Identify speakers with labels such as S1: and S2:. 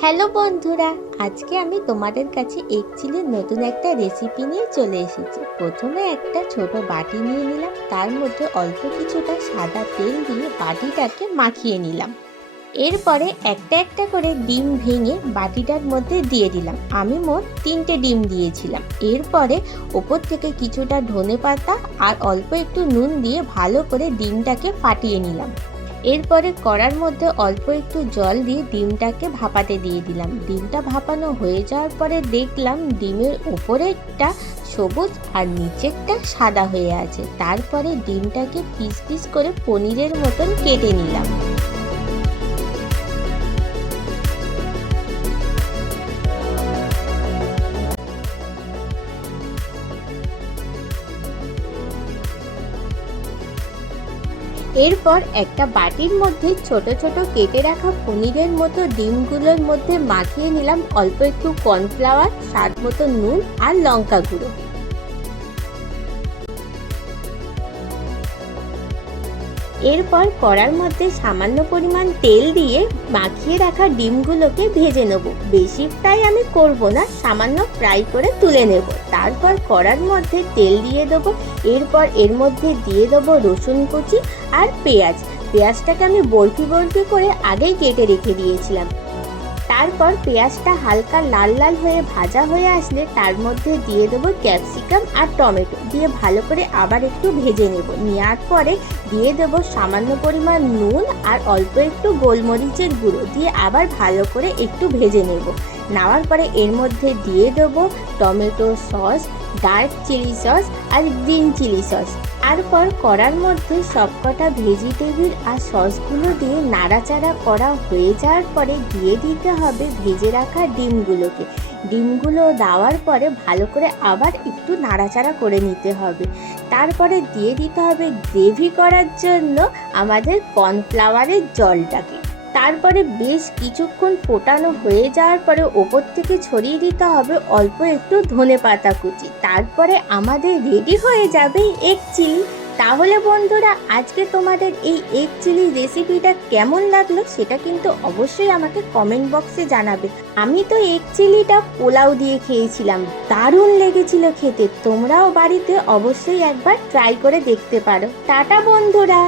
S1: Hello বন্ধুরা, আজকে আমি তোমাদের কাছে এক চিলির নতুন একটা রেসিপি নিয়ে চলে এসেছি। প্রথমে একটা ছোট বাটি নিয়ে নিলাম, তার মধ্যে অল্প কিছুটা সাদা তেল দিয়ে বাটিটাকে মাখিয়ে নিলাম। এরপরে একটা একটা করে ডিম ভেঙে বাটিটার মধ্যে দিয়ে দিলাম। আমি মোট তিনটে ডিম দিয়েছিলাম। এরপরে ওপর থেকে কিছুটা ধনে পাতা আর অল্প একটু নুন দিয়ে ভালো করে ডিমটাকে ফাটিয়ে নিলাম। এরপরে কড়ার মধ্যে অল্প একটু জল দিয়ে ডিমটাকে ভাপাতে দিয়ে দিলাম। ডিমটা ভাপানো হয়ে যাওয়ার পরে দেখলাম ডিমের ওপরেরটা সবুজ আর নিচেরটা সাদা হয়ে আছে। তারপরে ডিমটাকে পিস পিস করে পনিরের মতন কেটে নিলাম। এরপর একটা বাটির মধ্যে ছোট ছোট কেটে রাখা পনিরের মতো ডিমগুলোর মধ্যে মাখিয়ে নিলাম অল্প একটু কর্নফ্লাওয়ার স্বাদ মতো নুন আর লঙ্কা গুঁড়ো। এরপর কড়ার মধ্যে সামান্য পরিমাণ তেল দিয়ে মাখিয়ে রাখা ডিমগুলোকে ভেজে নেব। বেশি ফ্রাই আমি করব না, সামান্য ফ্রাই করে তুলে নেব। তারপর কড়ার মধ্যে তেল দিয়ে দেবো। এরপর এর মধ্যে দিয়ে দেবো রসুন কুচি আর পেঁয়াজ। পেঁয়াজটাকে আমি বরফি বরফি করে আগেই কেটে রেখে দিয়েছিলাম। তারপর পেঁয়াজটা হালকা লাল লাল হয়ে ভাজা হয়ে আসলে তার মধ্যে দিয়ে দেবো ক্যাপসিকাম আর টমেটো। দিয়ে ভালো করে আবার একটু ভেজে নেব। নেওয়ার পরে দিয়ে দেব সামান্য পরিমাণ নুন আর অল্প একটু গোলমরিচের গুঁড়ো। দিয়ে আবার ভালো করে একটু ভেজে নেব। নেওয়ার পরে এর মধ্যে দিয়ে দেবো tomato sauce, dark chilli sauce আর গ্রিন চিলি সস। তারপর কড়ার মধ্যে সবকটা ভেজিটেবিল আর সসগুলো দিয়ে নাড়াচাড়া করা হয়ে যাওয়ার পরে দিয়ে দিতে হবে ভেজে রাখা ডিমগুলোকে। ডিমগুলো দেওয়ার পরে ভালো করে আবার একটু নাড়াচাড়া করে নিতে হবে। তারপরে দিয়ে দিতে হবে গ্রেভি করার জন্য আমাদের কর্নফ্লাওয়ারের জলটাকে। তারপরে বেশ কিছুক্ষণ ফোটানো হয়ে যাওয়ার পরে ওপর থেকে ছড়িয়ে দিতে হবে অল্প একটু ধনে পাতা কুচি। তারপরে আমাদের রেডি হয়ে যাবে এগ চিলি। তাহলে বন্ধুরা, আজকে তোমাদের এই এগ চিলি রেসিপিটা কেমন লাগল সেটা কিন্তু অবশ্যই আমাকে কমেন্ট বক্সে জানাবে। আমি তো এগ চিলিটা পোলাও দিয়ে খেয়েছিলাম, দারুণ লেগেছিল খেতে। তোমরাও বাড়িতে অবশ্যই একবার ট্রাই করে দেখতে পারো। টাটা বন্ধুরা!